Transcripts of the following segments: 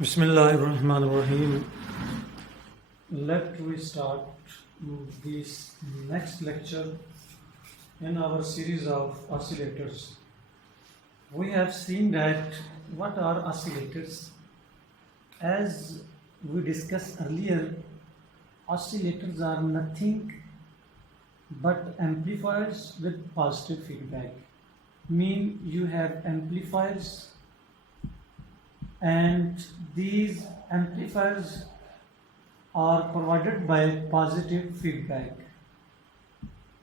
Bismillahirrahmanirrahim. Let we start this next lecture in our series of oscillators. We have seen that what are oscillators. As we discussed earlier, oscillators are nothing but amplifiers with positive feedback. Mean you have amplifiers and these amplifiers are provided by positive feedback,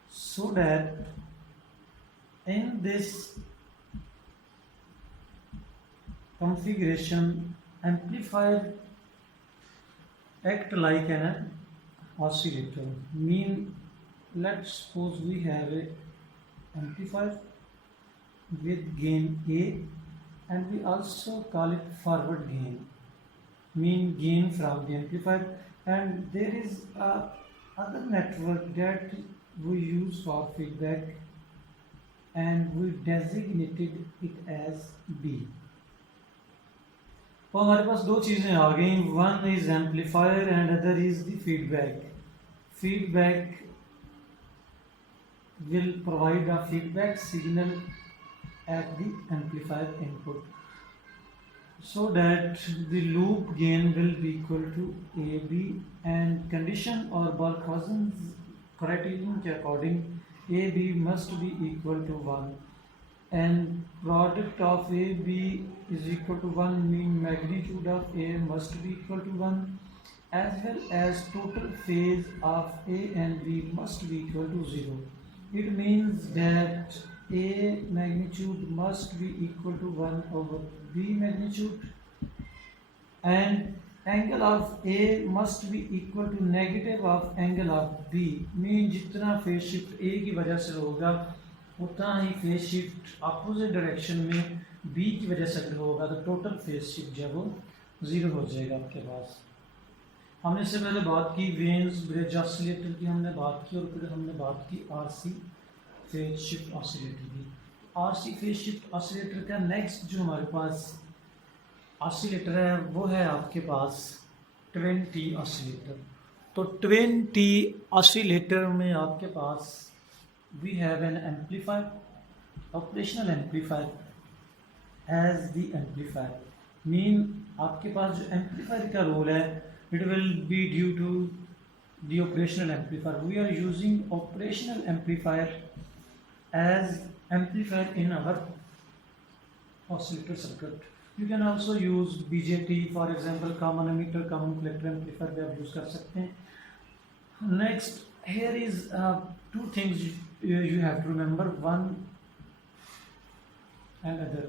so that in this configuration amplifier act like an oscillator. Mean let's suppose we have a amplifier with gain A and we also call it forward gain, mean gain from the amplifier, and there is a other network that we use for feedback and we designated it as B. तो हमारे पास दो चीज़ें आ गई, one is amplifier and other is the feedback. Feedback will provide a feedback signal at the amplifier input, so that the loop gain will be equal to AB, and condition or Barkhausen's criterion के according AB must be equal to 1 and product of AB is equal to 1, mean magnitude of A must be equal to 1, as well as total phase of A and B must be equal to 0. It means that A magnitude must be equal to 1 over B magnitude, and angle of A must be equal to negative of angle of B. Mean जितना phase shift A की वजह से होगा उतना ही phase shift opposite direction में B की वजह से अगर होगा तो total phase shift जो है वो 0 हो जाएगा आपके पास. हमने इससे पहले बात की वेन्स ब्रिज ऑसिलेटर की हमने बात की, और फिर हमने बात की आरसी फेज शिफ्ट ऑसिलेटर की. आरसी फेज शिफ्ट ऑसिलेटर का नेक्स्ट जो हमारे पास ऑसिलेटर है वो है आपके पास ट्विन टी ऑसिलेटर. तो ट्विन टी ऑसिलेटर में आपके पास we have an amplifier, operational amplifier as the amplifier. Mean आपके पास जो एम्पलीफायर का रोल है it will be due to the operational amplifier. We are using operational amplifier as amplifier in our oscillator circuit. You can also use BJT, for example common emitter common collector amplifier भी आप use कर सकते हैं. Next, here is two things you have to remember, one and other.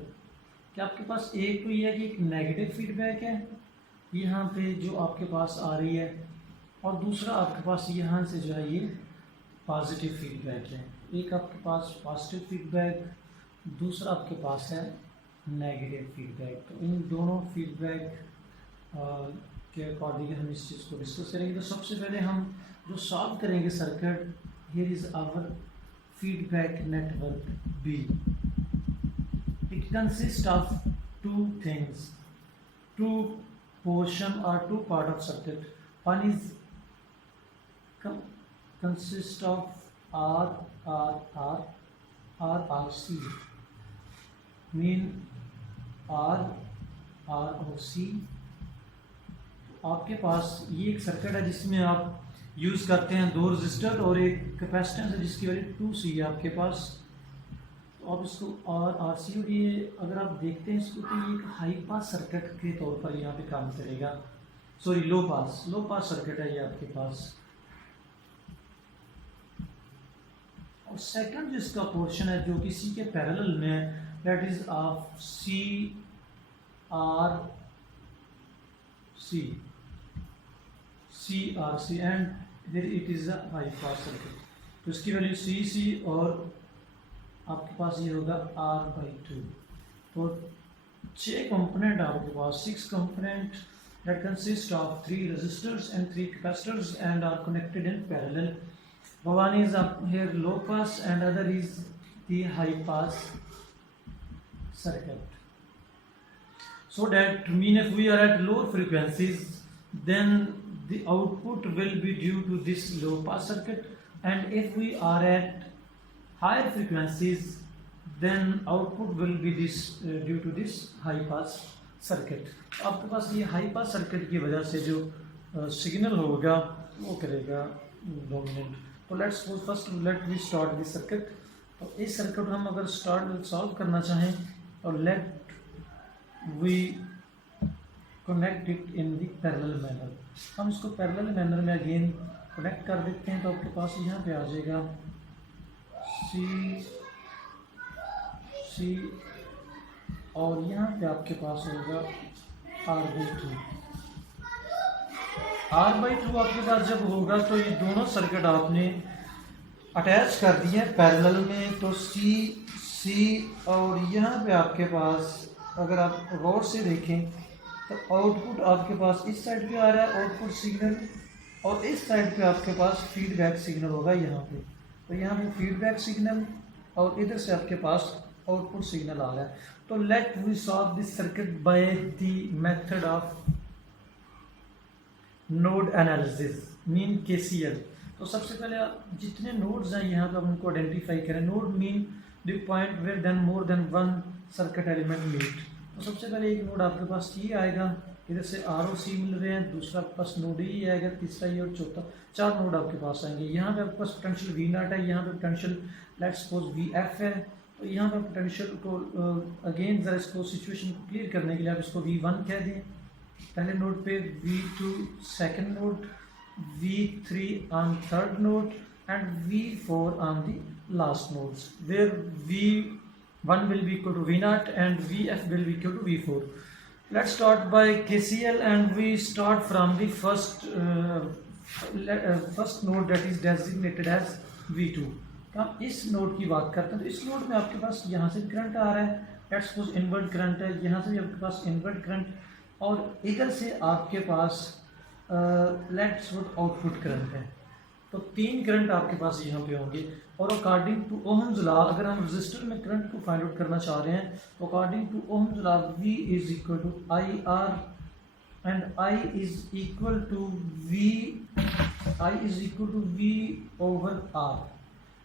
कि आपके पास एक तो ये है कि एक नेगेटिव फीडबैक है यहाँ पे जो आपके पास आ रही है, और दूसरा आपके पास यहाँ से जो है ये पॉजिटिव फीडबैक है. एक आपके पास पॉजिटिव फीडबैक, दूसरा आपके पास है नेगेटिव फीडबैक. तो इन दोनों फीडबैक के अकॉर्डिंग हम इस चीज़ को डिस्कस करेंगे. तो सबसे पहले हम जो सॉल्व करेंगे circuit, here is our feedback network B. It consist of two things, two portion or two part of circuit. One is consist of RRC, mean R और C. आपके पास ये एक सर्किट है जिसमें आप यूज़ करते हैं दो रजिस्टर और एक कैपेसिटेंस है जिसकी वैल्यू 2C है आपके पास. तो आप इसको आर सी, और ये अगर आप देखते हैं इसको तो ये एक हाई पास सर्किट के तौर पर यहाँ पे काम करेगा. सॉरी, लो पास सर्किट है ये आपके पास. और सेकंड जिसका पोर्शन है जो कि सी के पैरेलल में है, that is of C R C and it is a high pass circuit. तो इसकी वैल्यू सी और आपके पास ये होगा R/2. तो 6 कंपोनेंट आपके पास, 6 component that consist of 3 resistors and 3 capacitors and are connected in parallel. One is up here low pass and other is the high pass circuit. So that mean if we are at lower frequencies, then the output will be due to this low pass circuit, and if we are at higher frequencies, then output will be this due to this high pass circuit. आपके पास ये high pass circuit की वजह से जो signal होगा वो करेगा डोमिनेंट. तो let's suppose first let we start this circuit. तो इस सर्किट हम अगर सॉल्व करना चाहें और let we connect it in the parallel manner. हम इसको पैरेलल मैनर में अगेन कनेक्ट कर देते हैं. तो आपके पास यहाँ पे आ जाएगा सी और यहाँ पे आपके पास होगा R/2. R/2 आपके पास जब होगा तो ये दोनों सर्किट आपने अटैच कर दिए हैं पैरेलल में. तो सी और यहाँ पे आपके पास अगर आप गौर से देखें तो आउटपुट आपके पास इस साइड पे आ रहा है आउटपुट सिग्नल, और इस साइड पे आपके पास फीडबैक सिग्नल होगा यहाँ पे. तो यहाँ पे फीडबैक सिग्नल और इधर से आपके पास आउटपुट सिग्नल आ रहा है. तो let we solve this circuit by the method of node analysis mean KCL. तो सबसे पहले आप जितने नोड्स हैं यहाँ पे आप उनको आइडेंटिफाई करें. Node mean the point where then more than one circuit element meet. तो सबसे पहले एक नोड आपके पास ये आएगा, इधर से ROC मिल रहे हैं, दूसरा आपके पास नोड E आएगा, तीसरा ये और चौथा, 4 नोड आपके पास आएंगे. यहाँ पे आपके पास पोटेंशियल V0 है, यहाँ पे पोटेंशियल लेट्स सपोज VF है. तो यहाँ पे पोटेंशियल को अगेन ज़रा इसको सिचुएशन को क्लियर करने के लिए आप इसको V1 कह दें पहले नोड पे, V2 second node, V3 on third node and V4 on the last nodes where V1 will be equal to V0 and VF will be equal to V4. Let's start by KCL and we start from the first node that is designated as V2. तो हम इस node की बात करते हैं. तो इस node में आपके पास यहाँ से करंट आ रहा है, लेट्स सपोज इनवर्ट करंट है, यहाँ से भी आपके पास इनवर्ट करंट, और इधर से आपके पास लेट्स सपोज आउटपुट करंट है. तो 3 करंट आपके पास यहाँ पे होंगे. और अकॉर्डिंग टू ओहम्स लॉ अगर हम रजिस्टर में करंट को फाइंड आउट करना चाह रहे हैं तो according to Ohm's law V is equal to IR and I is equal to V over R.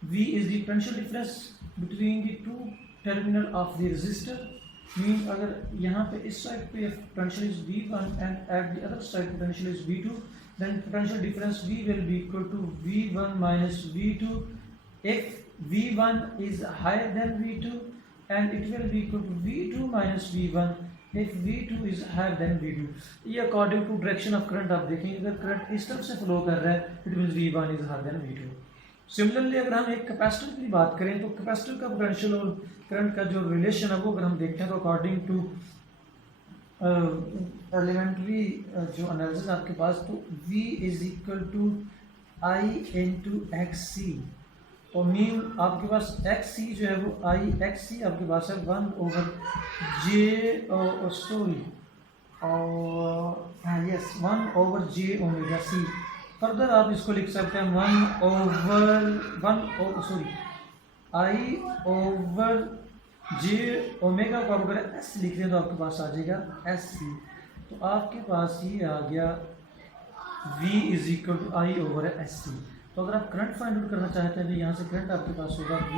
V is the potential difference between the two terminal of the resistor. Mean अगर यहाँ पे इस side पे potential is V1 and at the other side potential is V2, then potential difference V will be equal to V1 minus V2. If V1 is higher than V2, and it will be equal to V2 minus V1 if V2 is higher than V2. ये according to direction of current आप देखेंगे, अगर current इस तरफ से flow कर रहा है it means V1 is higher than V2. Similarly अगर हम एक कैपेसिटर की बात करें तो कैपेसिटर का पोटेंशियल और करंट का जो रिलेशन है वो अगर हम देखते हैं तो अकॉर्डिंग टू एलिमेंट्री जो एनालिसिस आपके पास, तो V is equal to I into XC. तो मीन आपके पास XC जो है वो XC आपके पास है 1 over J omega C. Further आप इसको लिख सकते हैं I over J ओमेगा को आप अगर S लिख दें तो आपके पास आ जाएगा SC. तो आपके पास ये आ गया V is equal to I over SC. तो अगर आप करंट फाइंड आउट करना चाहते हैं तो यहाँ से करंट आपके पास होगा V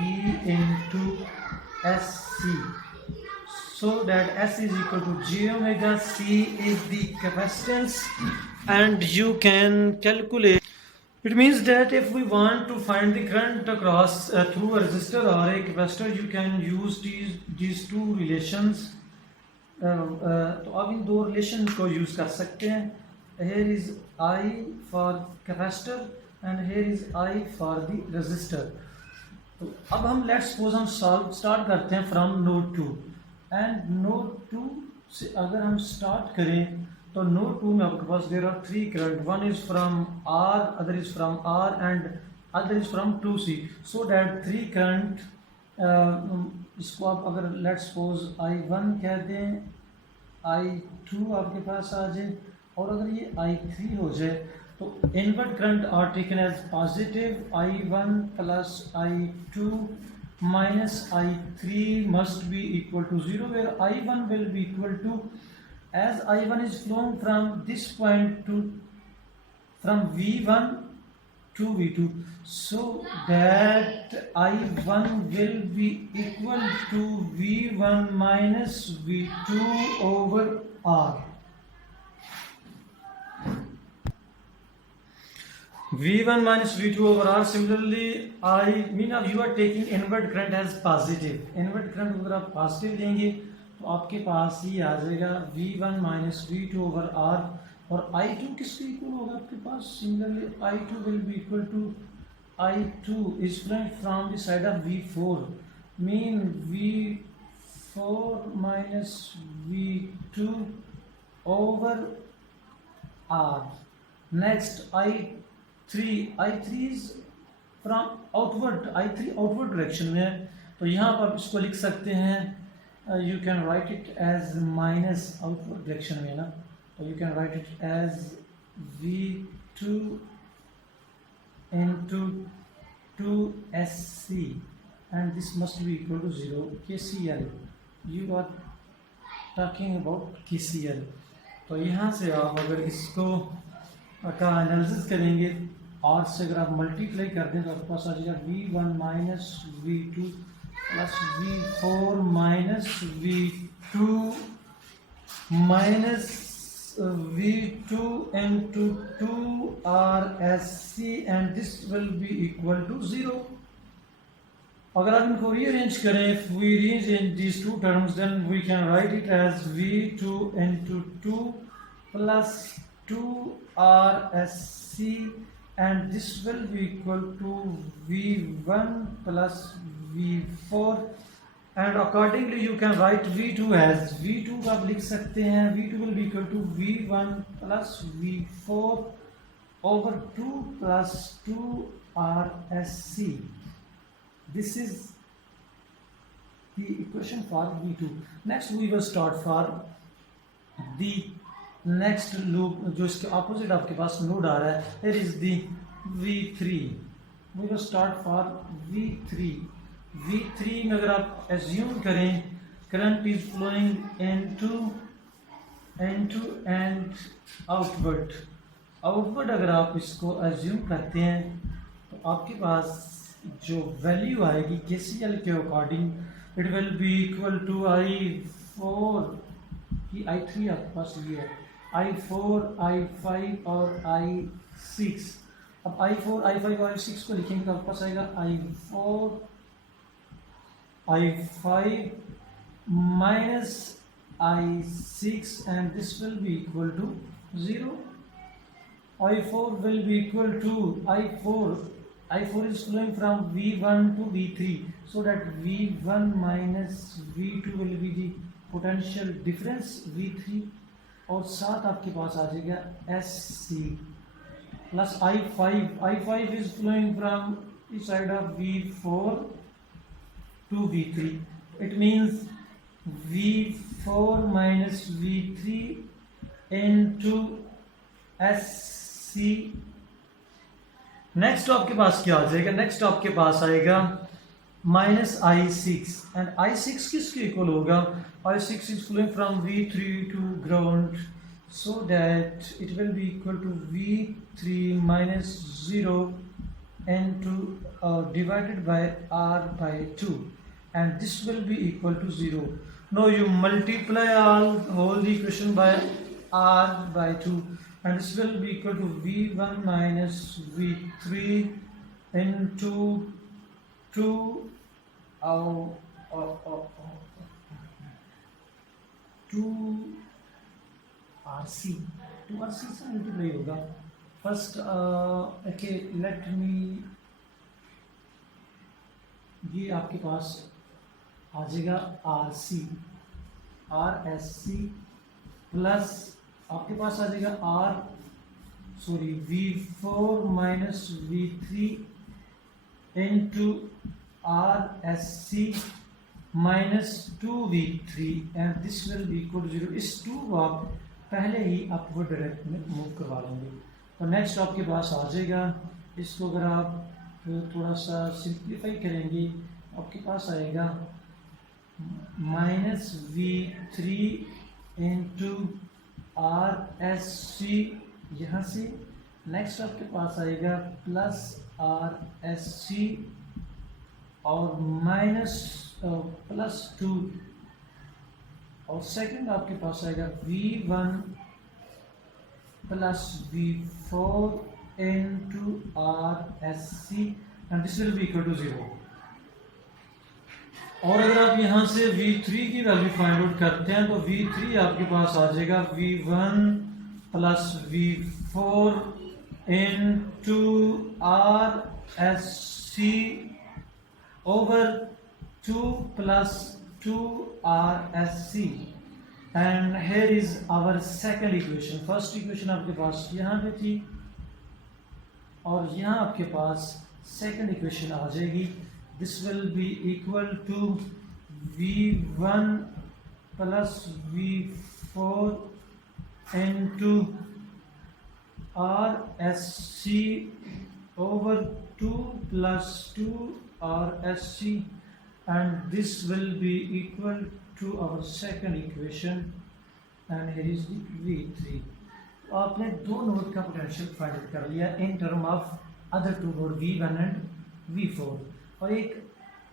into SC. So that S is equal to J omega C is the capacitance, and you can calculate. It means that if we want to find the current across through a resistor or a capacitor, you can use these two relations. तो आप इन दो relation को use कर सकते हैं. Here is I for capacitor and here is I for the resistor. तो अब हम let's suppose हम start करते हैं from node 2. एंड नोड 2 से अगर हम स्टार्ट करें तो नोड 2 में आपके पास there are 3 current. One is from R, other is from R and other is from 2C. So that 3 current, इसको आप अगर लेट्स सपोज I1 कह दें, I2 आपके पास आ जाए, और अगर ये I3 हो जाए तो invert current are taken as positive. I1 plus I2 minus I3 must be equal to 0, where I1 will be equal to as I1 is flowing from this point to from V1 to V2, so that I1 will be equal to V1 minus V2 over R. V1 minus V2 over R. Similarly, I mean अब you are taking inward current as positive. Inward current अगर आप positive लेंगे तो आपके पास ये आ जाएगा V1 minus V2 over R, और I2 किसके इक्वल होगा आपके पास? Similarly, I2 will be equal to I2 is flowing from the side of V4. Mean V4 minus V2 over R. Next, I3 is from outward, I3 outward direction में है, तो यहाँ पर आप इसको लिख सकते हैं, you can write it as minus outward direction में ना, तो you can write it as V2 into 2SC and this must be equal to 0. KCL, you are talking about KCL. तो यहाँ से आप अगर इसको का एनालिसिस करेंगे, R से अगर आप मल्टीप्लाई कर दें तो आपके पास आ जाएगा V1 minus V2 plus V4 minus V2 minus V2 into 2RSC and this will be equal to 0. अगर आप इनको रीअरेंज करें, if we rearrange these two terms, then we can write it as V2 into 2 plus 2RSC and this will be equal to V1 plus V4, and accordingly you can write V2 as V2 का आप लिख सकते हैं V2 will be equal to V1 plus V4 over 2 plus 2RSC. This is the equation for V2. Next we will start for the next loop जो इसके opposite आपके पास node आ रहा है, it is the V3. We will start for V3. V3 में अगर आप assume करें current is flowing into and outward. Outward अगर आप इसको assume करते हैं तो आपके पास जो वैल्यू आएगी KCL के according it will be equal to I4 की I3 आपके पास ये है I4, I5 और I6. अब I4, I5 और I6 को लिखेंगे तो आपके पास आएगा I4, I5 minus I6 and this will be equal to 0. I4 will be equal to I4 is flowing from V1 to V3, so that V1 minus V2 will be the potential difference V3, और साथ आपके पास आ जाएगा SC plus I5 is flowing from the side of V4 to V3. It means V4 minus V3 into SC. Next आपके पास क्या आ जाएगा? Next आपके पास आएगा माइनस I6 एंड I6 किसके इक्वल होगा? I6 is flowing from V3 to ground, so that it will be equal to V3 minus 0 into divided by R by 2 and this will be equal to 0. Now you multiply all the equation by R by 2 and this will be equal to V1 minus V3 into 2 RC से multiply होगा. First okay let me, ये आपके पास आ जाएगा RSC plus आपके पास आ जाएगा V4 minus V3 into RSC minus 2V3 and this will be equal to 0. इस 2 को आप पहले ही अपवर्ड डायरेक्शन में मूव करवा लेंगे. तो नेक्स्ट आपके पास आ जाएगा, इसको अगर आप थोड़ा सा सिंप्लीफाई करेंगे आपके पास आएगा minus V3 into R S C, यहाँ से नेक्स्ट आपके पास आएगा प्लस आर एस सी और माइनस प्लस 2, और सेकंड आपके पास आएगा V1 plus V4 into R S C and this will be equal to 0। और अगर आप यहाँ से V3 की वैल्यू फाइंड आउट करते हैं तो V3 आपके पास आ जाएगा V1 plus V4 into R S C over 2 plus 2RSC, and here is our second equation। First equation आपके पास यहाँ पे थी और यहाँ आपके पास सेकंड इक्वेशन आ जाएगी। This will be equal to V1 plus V4 into RSC over 2 plus 2RSC, and this will be equal to our second equation, and here is the V3। तो आपने दो नोड का पोटेंशियल फाइंड आउट कर लिया in term of other two node V1 and V4। और एक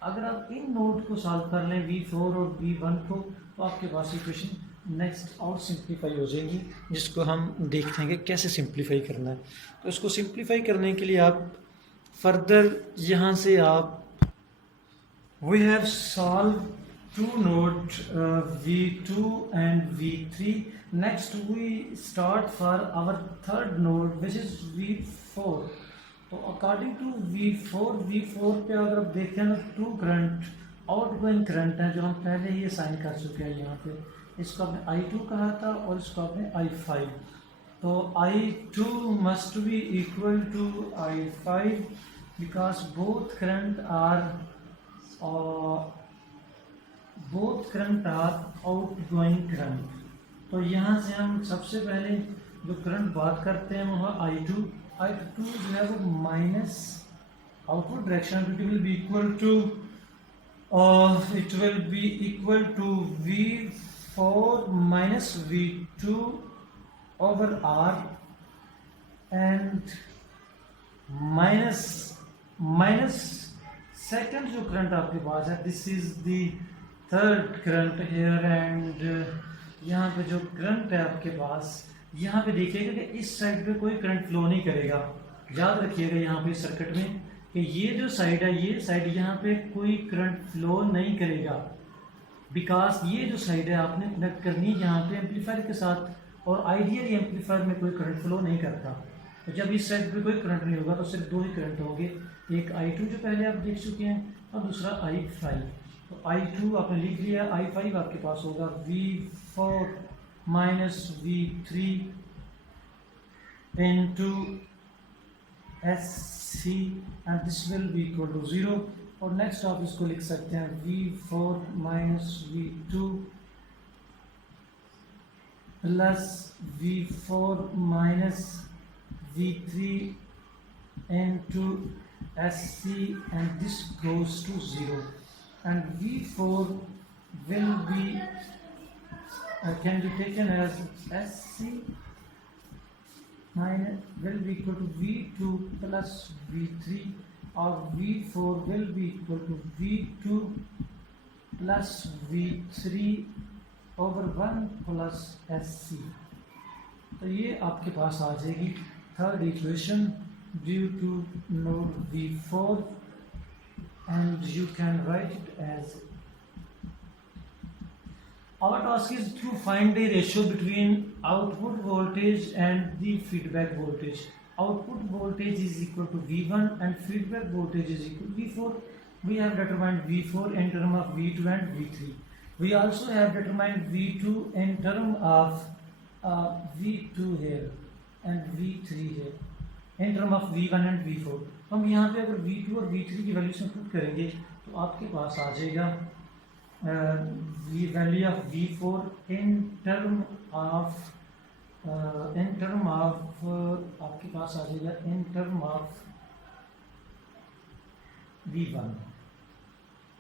अगर आप इन नोड को सॉल्व कर लें V4 और V1 को, तो आपके पास इक्वेशन नेक्स्ट और सिंप्लीफाई हो जाएगी, जिसको हम देखते हैं कि कैसे सिंप्लीफाई करना है। तो इसको सिंप्लीफाई करने के लिए आप फर्दर यहाँ से आप we have solved two node V2 and V3। next we start for our third node which is V4। तो according to V4 पे अगर आप देखें ना, टू करंट आउटगोइंग करंट है जो हम पहले ही असाइन कर चुके हैं। यहाँ पे इसको आपने I2 कहा था और इसको आपने I5। तो I2 must be equal to I5 because both current are outgoing current। तो यहाँ से हम सबसे पहले जो करंट बात करते हैं वो है I2 जो है वो minus outward direction, it will be equal to V4 minus V2 over R and minus second जो करंट आपके पास है, this is the third current here, and यहाँ पे जो करंट है आपके पास, यहाँ पे देखिएगा कि इस साइड पे कोई करंट फ्लो नहीं करेगा। याद रखिएगा यहाँ पे सर्किट में कि ये जो साइड है, ये साइड यहाँ पे कोई करंट फ्लो नहीं करेगा, बिकॉज ये जो साइड है आपने कनेक्ट करनी है यहाँ पे एम्पलीफायर के साथ, और आइडियल एम्पलीफायर में कोई करंट फ्लो नहीं करता। तो जब इस साइड पे कोई करंट नहीं होगा तो सिर्फ दो ही करंट होंगे, एक I2 जो पहले आप देख चुके हैं और दूसरा I5। तो I2 आपने लिख लिया, I5 आपके पास होगा V4 minus V3 into SC and this will be equal to 0। और नेक्स्ट आप इसको लिख सकते हैं V4 minus V2 plus V4 minus V3 into SC, and this goes to 0, and V4 will be can be taken as SC minus will be equal to V2 plus V3, or V4 will be equal to V2 plus V3 over 1 plus SC। तो ये आपके पास आ जाएगी third equation due to node V4, and you can write it as, our task is to find a ratio between output voltage and the feedback voltage। Output voltage is equal to V1 and feedback voltage is equal to V4। We have determined V4 in term of V2 and V3। We also have determined V2 in term of V2 here and V3 here in term of V1 and V4। तो हम यहाँ पे अगर V2 और V3 की value से put करेंगे तो आपके पास आ जाएगा value of V4 in term of आपके पास आ जाएगा इन टर्म ऑफ V1।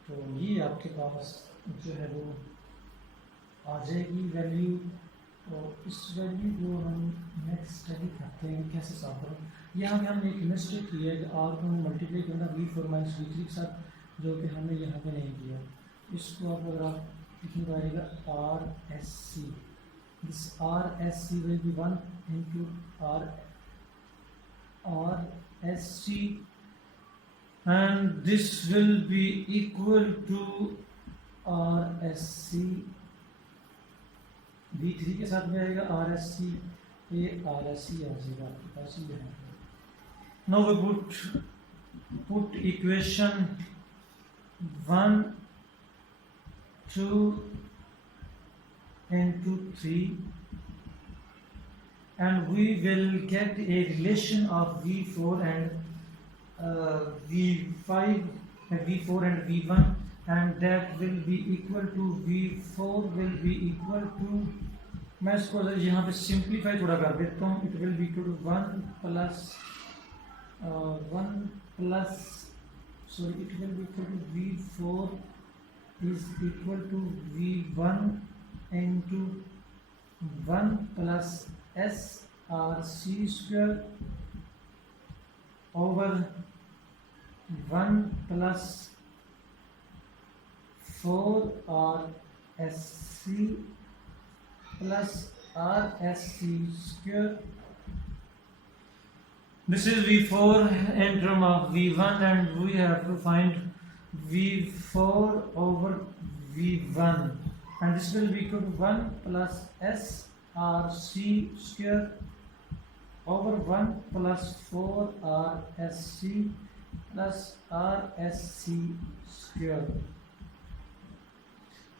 तो ये आपके पास जो है वो आ जाएगी वैल्यू तो इस वैल्यू को हम नेक्स्ट स्टडी करते हैं कैसे सॉल्व करें। यहाँ पे हमने एक मिस्टेक की है कि आर को मल्टीप्लाई करना V4 माइनस V3 के साथ, जो कि हमने यहाँ पे नहीं किया। इसको आप अगर आप लिखेंगे आएगा R S C, this R S C will be 1 into R S C and this will be equal to R S C V3 के साथ में आएगा आर एस सी, ये आर एस सी आ जाएगा आपके पास ये है। Now we put equation 1 2 into 3 and we will get a relation of V4 and V5 V4 and V1, and that will be equal to V4 will be equal to, मैं इसको अगर यहाँ पे सिंप्लीफाई थोड़ा कर देता हूँ, it will be equal to 1 plus sorry it will be equal to V4 is equal to V1 into 1 plus SRC square over 1 plus 4RSC plus RSC square. This is V4 in term of V1 and we have to find V4 over V1, and this will be equal to 1 plus SRC square over 1 plus 4RSC plus RSC square.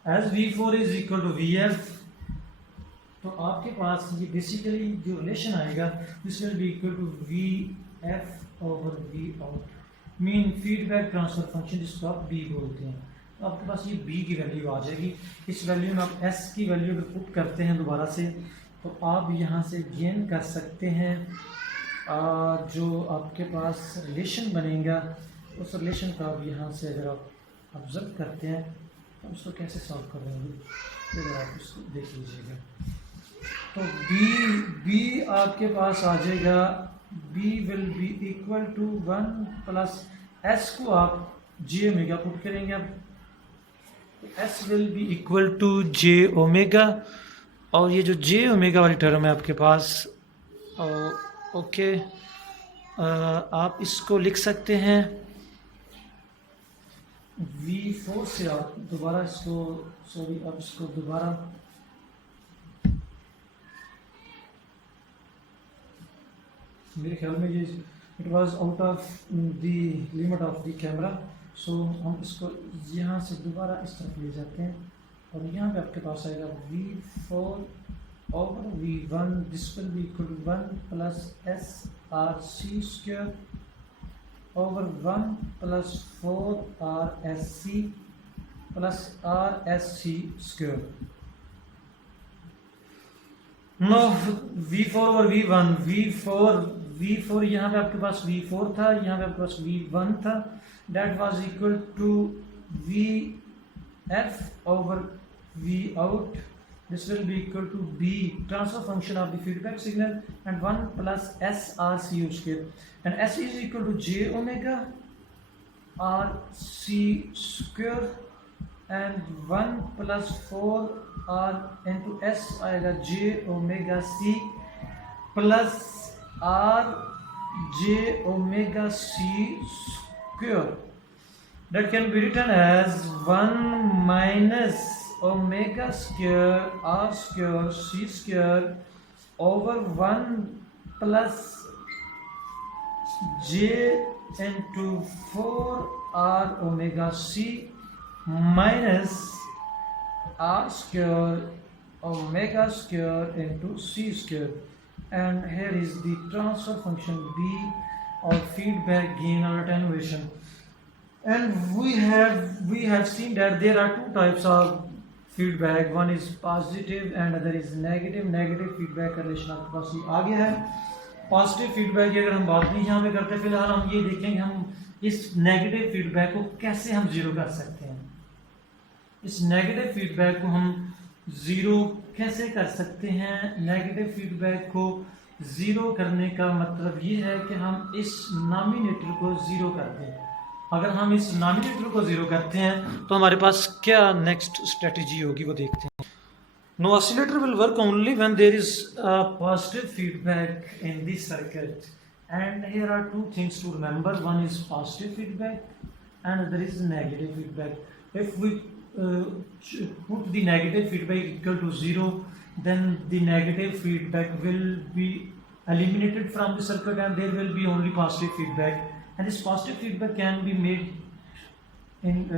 As V4 is equal to VF, तो आपके पास ये basically जो relation आएगा this will be equal to VF over V out, mean feedback transfer function जिसको आप B बोलते हैं। तो आपके पास ये B की वैल्यू आ जाएगी। इस वैल्यू में आप S की वैल्यू अगर पुट करते हैं दोबारा से, तो आप यहाँ से गेन कर सकते हैं जो आपके पास रिलेशन बनेगा, उस रिलेशन का आप यहाँ से अगर आप ऑब्जर्व करते हैं तो उसको कैसे सॉल्व करेंगे, अगर आप इसको देख लीजिएगा। तो B आपके पास आ जाएगा, B will be equal to 1 plus S को आप J ओमेगा पुट करेंगे अब, तो S will be equal to J omega, और ये जो J ओमेगा वाली टर्म है आपके पास ओके, आप इसको लिख सकते हैं V4 से आप दोबारा इसको सॉरी आप इसको दोबारा मेरे ख्याल में ये it was out of the limit of the camera, so हम इसको यहाँ से दोबारा इस तरफ ले जाते हैं और यहाँ पे आपके पास आएगा V4 over V1, this will be equal to 1 plus SRC square over 1 plus 4RSC plus RSC square. No V4 और V1 यहाँ पे आपके पास V4 था, यहाँ पे आपके पास V1 था, that was equal to VF over V out, this will be equal to B transfer function of the feedback signal and 1 plus SRC square, and S is equal to J omega RC square and 1 plus 4R into S आएगा J omega C plus R J omega C square, that can be written as 1 minus omega square R square C square over 1 plus J into 4R omega C minus R square omega square into C square, and here is the transfer function B or feedback gain or attenuation. And we have seen that there are two types of feedback, one is positive and other is negative. Negative feedback का relation आपके पास ये आ गया है। Positive feedback की अगर हम बात नहीं यहाँ पे करते, फिलहाल हम ये देखेंगे हम इस नेगेटिव फीडबैक को कैसे हम जीरो कर सकते हैं। इस नेगेटिव फीडबैक को हम जीरो कैसे कर सकते हैं? नेगेटिव फीडबैक को ज़ीरो करने का मतलब ये है कि हम इस नॉमिनेटर को ज़ीरो कर दें। अगर हम इस नॉमिनेटर को ज़ीरो करते हैं तो हमारे पास क्या नेक्स्ट स्ट्रेटजी होगी वो देखते हैं। No oscillator will work only when there is a positive feedback in the circuit. And here are two things to remember. One is positive feedback and other is negative feedback. If we put the negative feedback equal to 0, then the negative feedback will be eliminated from the circuit and there will be only positive feedback. And this positive feedback can be made in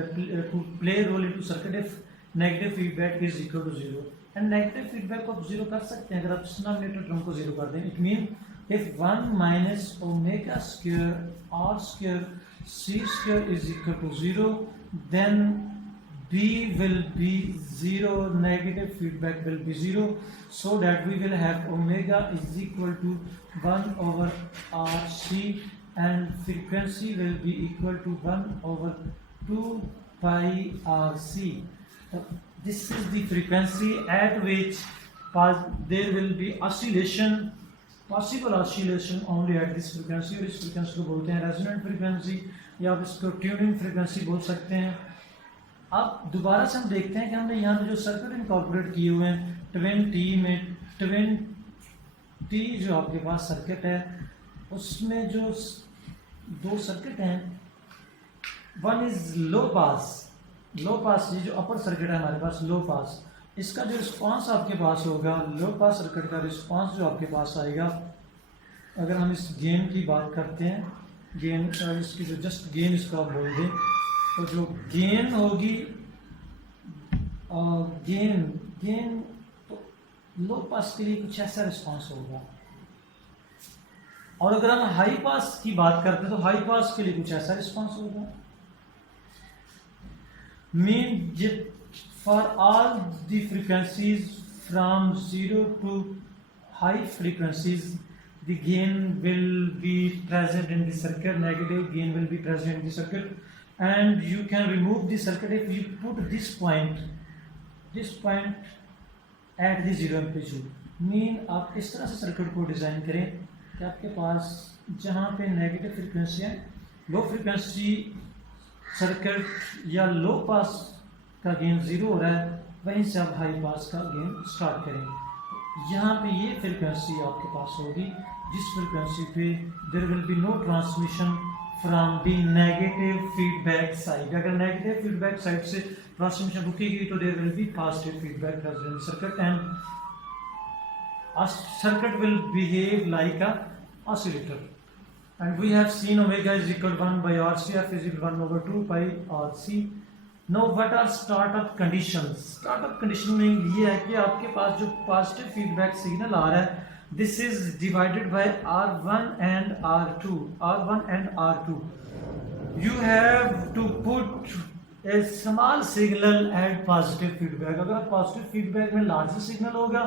to play a role into circuit if negative feedback is equal to 0. And negative feedback को आप zero कर सकते हैं अगर आप denominator term को zero कर दें. It means if 1 minus omega square r square c square is equal to 0, then b will be 0, negative feedback will be 0, so that we will have omega is equal to 1 over rc and frequency will be equal to 1 over 2 pi rc. This is the frequency at which there will be oscillation, possible oscillation only at this frequency. और इस frequency को बोलते हैं resonant frequency या आप इसको tuning frequency बोल सकते हैं. अब दोबारा से हम देखते हैं कि हमने यहाँ पे जो सर्किट इनकॉर्पोरेट किए हुए हैं 20 में 20 जो आपके पास सर्किट है उसमें जो दो सर्किट हैं, वन इज लो पास ये जो अपर सर्किट है हमारे पास लो पास, इसका जो रिस्पांस आपके पास होगा लो पास सर्किट का रिस्पांस जो आपके पास आएगा, अगर हम इस गेन की बात करते हैं, गेन इसकी जो जस्ट गेन इसको आप बोल दें तो जो गेन होगी गेन तो लो पास के लिए कुछ ऐसा रिस्पांस होगा. और अगर हम हाई पास की बात करते हैं तो हाई पास के लिए कुछ ऐसा रिस्पांस होगा. Mean for all the frequencies from 0 to high frequencies, the gain will be present in the circuit, negative gain will be present in the circuit, and you can remove the circuit if you put this point at the zero amplitude. Mean आप इस तरह से circuit को design करें कि आपके पास जहाँ पे नेगेटिव फ्रीक्वेंसी है, लो फ्रीक्वेंसी सर्किट या लो पास का गेन जीरो हो रहा है, वहीं से आप हाई पास का गेन स्टार्ट करेंगे. यहाँ पे ये फ्रीक्वेंसी आपके पास होगी जिस फ्रीक्वेंसी पे there will be no transmission from the negative feedback side. अगर नेगेटिव फीडबैक साइड से ट्रांसमिशन रुकेगी तो there will be positive feedback present in circuit and circuit will behave like a oscillator. And we have seen omega is equal to 1 by RC, F is equal to 1 over 2 pi RC. Now what are startup conditions? Startup condition में ये है कि आपके पास जो positive feedback signal आ रहा है, this is divided by R1 and R2. R1 and R2. You have to put a small signal at positive feedback. अगर positive feedback में larger signal होगा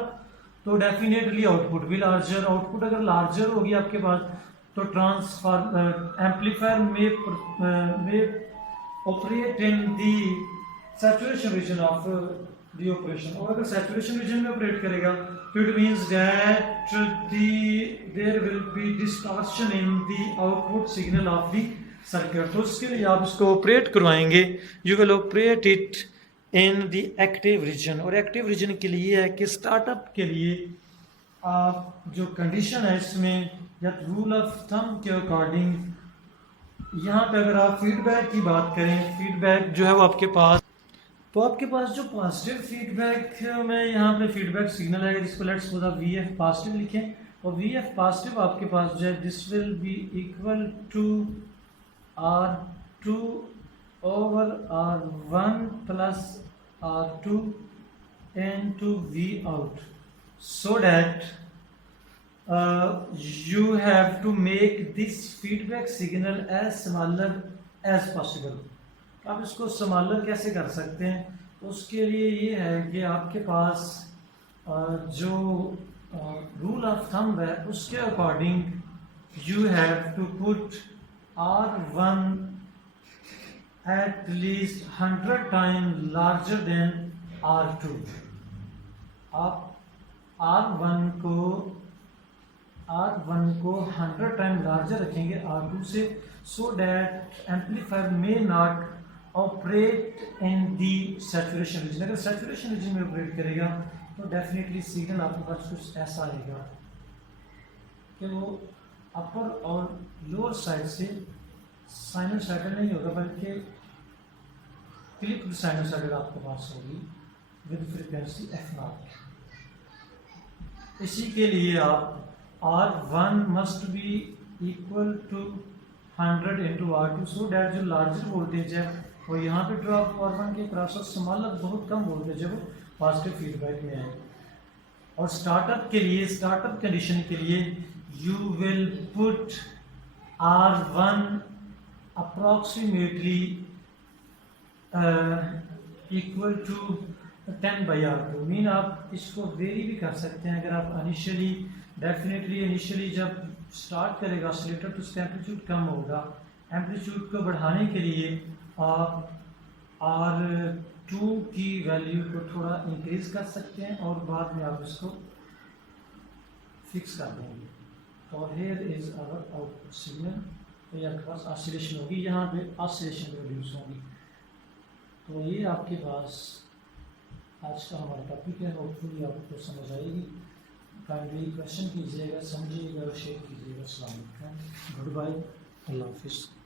तो definitely output भी larger. Output अगर larger होगी आपके पास तो एम्पलीफायर में operate in the saturation region of the operation. और अगर सैचुरेशन रीजन में ऑपरेट करेगा तो it means that there will be distortion in the output signal of the circuit. तो उसके लिए आप इसको ऑपरेट करवाएंगे, you will operate it in the active region. और एक्टिव रीजन के लिए है कि स्टार्टअप के लिए आप जो कंडीशन है इसमें या रूल ऑफ थंब के अकॉर्डिंग यहाँ पे अगर आप फीडबैक की बात करें, फीडबैक जो है वो आपके पास जो पॉजिटिव फीडबैक में यहाँ पे फीडबैक सिग्नल है जिसको let's suppose V F positive लिखें और वी एफ पॉजिटिव आपके पास जो है this will be equal to R2 over R1 plus R2 into V out. So that you have to make this feedback signal as smaller as possible. आप इसको smaller कैसे कर सकते हैं? उसके लिए ये है कि आपके पास जो rule of thumb है उसके according you have to put R1 at least 100 times larger than R2. आप R1 को 100 टाइम लार्जर रखेंगे R2 से, so that amplifier may not operate in the saturation reason. अगर सैचुरेशन रीजन में operate करेगा तो डेफिनेटली सिग्नल आपके पास कुछ ऐसा आएगा कि वो अपर और लोअर साइड से साइनोसाइडल नहीं होगा, बल्कि क्लिप्ड साइनोसाइडल आपके पास होगी विद फ्रीक्वेंसी f0। इसी के लिए आप R1 must be equal to 100 into R2, so that जो लार्जर वोल्टेज है वो यहाँ पे ड्रॉप R1 के क्रॉस और स्मॉलर बहुत कम वोल्टेज है वो पॉजिटिव फीडबैक में आए। और स्टार्टअप कंडीशन के लिए you will put R1 approximately equal to 10/R2। Mean आप इसको वेरी भी कर सकते हैं। अगर आप इनिशियली जब स्टार्ट करेगा ऑसिलेटर तो उसका एम्पलीट्यूड कम होगा। एम्पलीट्यूड को बढ़ाने के लिए आप R2 की वैल्यू को थोड़ा इंक्रीज कर सकते हैं और बाद में आप इसको फिक्स कर देंगे। तो here is our output signal. तो आपके पास ऑसिलेशन होगी, यहाँ पे ऑसिलेशन प्रोड्यूस होगी। तो ये आपके पास आज का हमारा टॉपिक है। होपफुली आपको समझ आएगी। काइंडली क्वेश्चन कीजिएगा, समझिएगा और शेयर कीजिएगा। अस्सलाम वालेकुम, गुड बाय, अल्लाह हाफिज़।